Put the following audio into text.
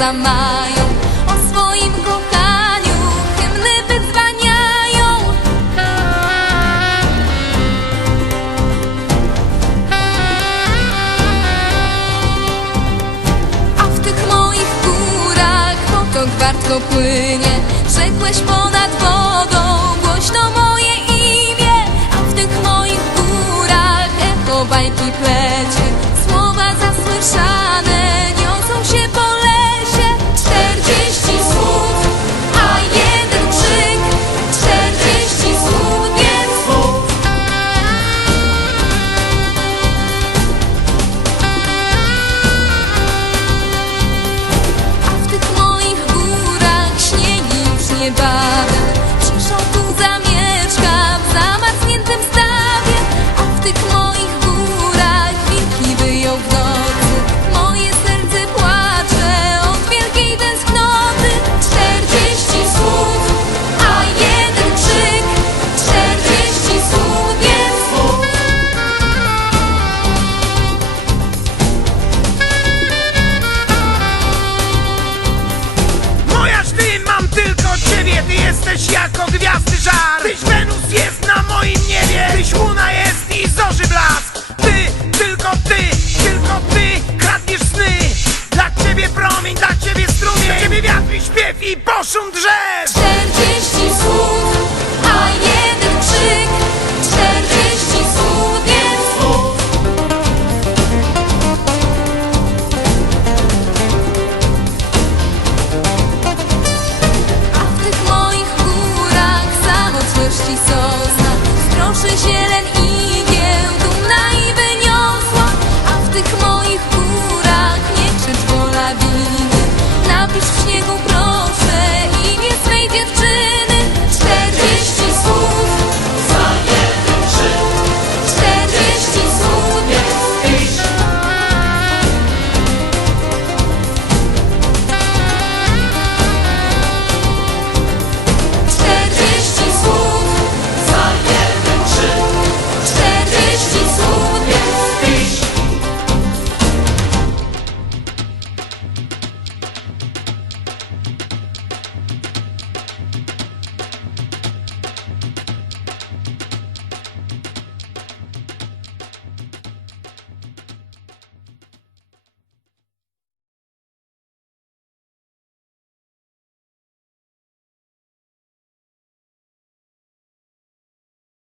miasta mają o swoim kochaniu hymny wyzwaniają. A w tych moich górach potok wartko płynie. Rzekłeś ponad wodą głośno moje imię. A w tych moich górach echo bajki plecie. Słowa zasłyszane i poszum drzew Czterdzieści słów, a jeden krzyk. Czterdzieści słów, więc słów. A w tych moich górach Samotność i sosna Stroszy zieleń